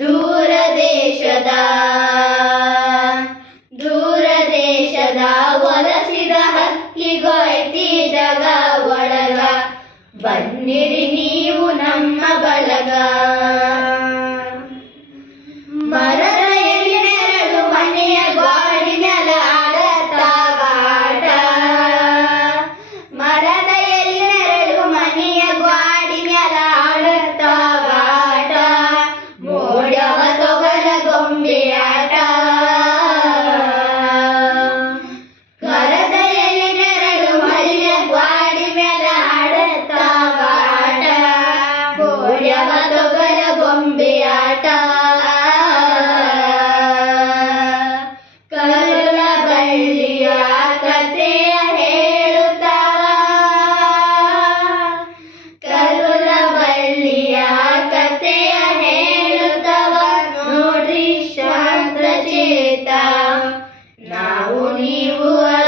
ದೂರದೇಶದ ದೂರದೇಶದ ವಲಸಿದ ಹಕ್ಕಿಗೊಯ್ತಿ ಜಗ ಒಳಗ ಬನ್ನಿರಿ ನೀವು